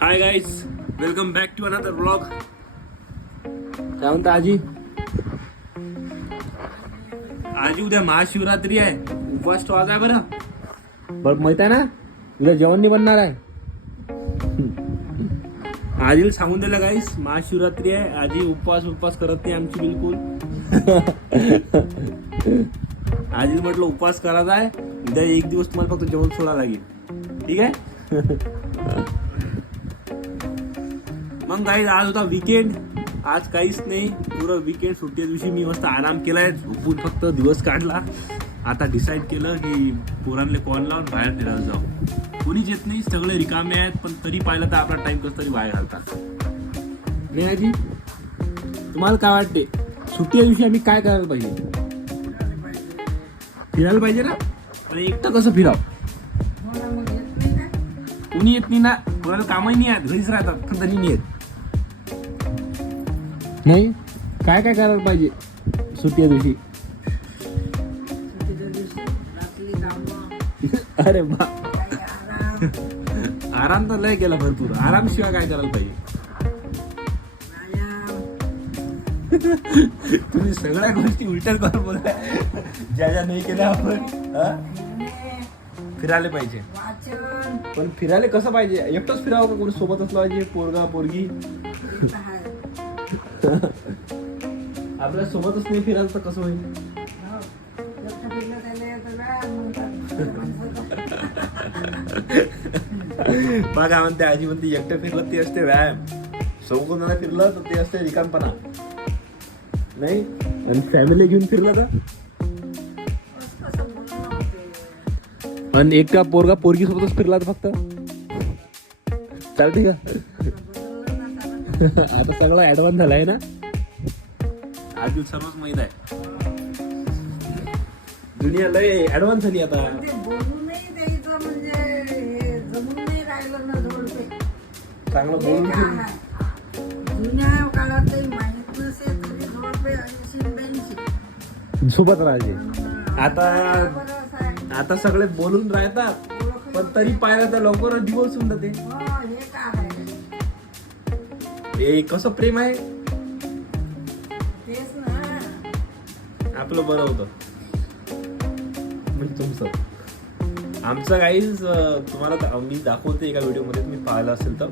High guys, welcome back to another vlog. काय म्हणता आजी? आजी उद्या महाशिवरात्री आहे, उपवास ठेवायचा आहे बरं माहित आहे ना. उद्या जेवण नाही बनणार आहे. आजीला सांगून दिलं गाईस, महाशिवरात्री आहे. आजी उपवास करत नाही आमची बिलकुल. आजी म्हटलं उपवास करायचा आहे, उद्या एक दिवस तुम्हाला फक्त जेवण सोडा लागेल. ठीक आहे. मग गाईज आज होता वीकेंड. आज काहीच नाही, पुरं वीकेंड सुट्टी दिवशी मी मस्त आराम केलाय, झोपून फक्त दिवस काढला. आता डिसाईड केलं की पोरांना कॉल लावून बाहेर फिरायला जाऊ. कोणीच येत नाही, सगळे रिकामे आहेत, पण तरी पाहिलं तर आपला टाइम कसं तरी बाहेर घालतात. नाही आजी, तुम्हाला काय वाटते सुट्टी दिवशी आम्ही काय करायला पाहिजे? फिरायला पाहिजे ना. पण एकटं कसं फिरावं? कोणी येत नाही ना, कोणाला कामही नाही आहेत, घरीच राहतात, पण तरी नाही येत. नाही काय काय करायला पाहिजे सुट्टी दिवशी? अरे बा, आराम तर लय केला भरपूर. आराम शिवाय काय करायला पाहिजे? तुम्ही सगळ्या गोष्टी उलट्या करून बोलताय, ज्या नाही केल्या आपण. फिरायला पाहिजे, पण फिरायला कसं पाहिजे? एकटंच फिरावं का कोणी सोबत असलं पाहिजे? पोरगा पोरगी आपल्या सोबतच नाही फिरायला तर कसं होईल? बघा म्हणते आजी, म्हणते एकटं फिरलं ते असते व्यायाम, सोबत फिरलं तर ते असते रिकामपणा. नाही, आणि फॅमिली घेऊन फिरलं तर, आणि एकटा पोरगा पोरगी सोबतच फिरला तर फक्त चालते का? आता सगळं ऍडव्हान्स झालाय ना. आधी सर्वच माहित आहे, दुनिया लय ऍडव्हान्स झाली आता. चांगलं बोलून सोबत राहायचे. आता सगळे बोलून राहतात, पण तरी पाहिलं तर लवकर डिवोर्स होऊन जाते. हे कसं प्रेम आहे आपलं. बरं होतं म्हणजे तुमचं. आमचं काहीच तुम्हाला मी दाखवते एका व्हिडिओमध्ये, तुम्ही पाहिलं असेल तर.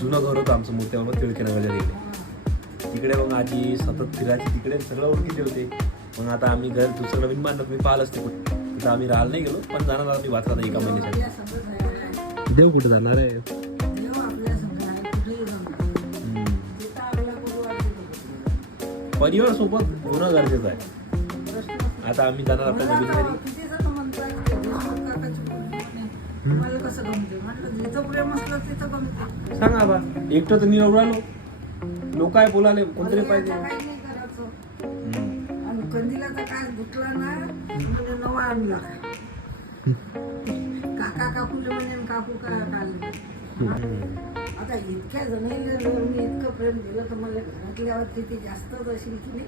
जुनं घर होतं आमचं मोठ्यावर टिळकेनगरच्या तिकडे. मग आजी सतत फिरायची तिकडे, सगळं ओळखीचे होते. मग आता आम्ही घर दुसरं नवीन बांधलं, तुम्ही पाहिलं असते. तिथं आम्ही राहायला नाही गेलो, पण जाणार आम्ही वाचला नाही एका महिन्यासाठी. देव कुठे जाणार आहे? परिवार सोबत होणं गरजेचं आहे. आता आम्ही जाणार आपल्या नवीन घरी. सांगा बा, एकटं तर निवडालो, लोक आहे बोलाले, कोणतरी पाहिजे. काका काकूले म्हणे, काकू आता इतक्या जणांना जर मी इतकं प्रेम दिलं तर मला घरातल्यावर तिथे जास्तच असेल की नाही.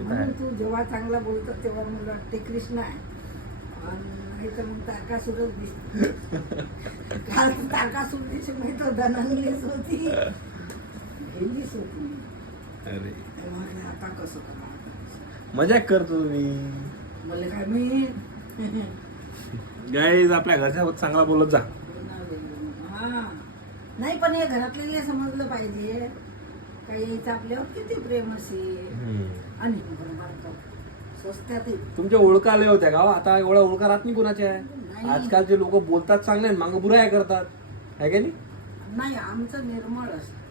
म्हणून तू जेव्हा चांगला बोलतो तेव्हा मला वाटते कृष्ण आहे, नाही तर मग तारकासुरच दिसते. काल तारकासुर दिवशी माहित धनांनीच होती, गेलीच होती. आता कसं करा, मजाक करतो तुम्ही. मला काय मी गाईज आपल्या घरच्यासोबत चांगला बोलत जा. नाही, पण हे घरातले समजलं पाहिजे काही यायचं आपल्यावर किती प्रेम असेल. आणि स्वस्त्यात तुमच्या ओळखा आल्या होत्या का? आता एवढ्या ओळखा राहत नाही कोणाच्या. आजकालचे लोक बोलतात चांगले, मागं बुराया करतात, आहे का नाही? नाही, आमचं निर्मळ असतं.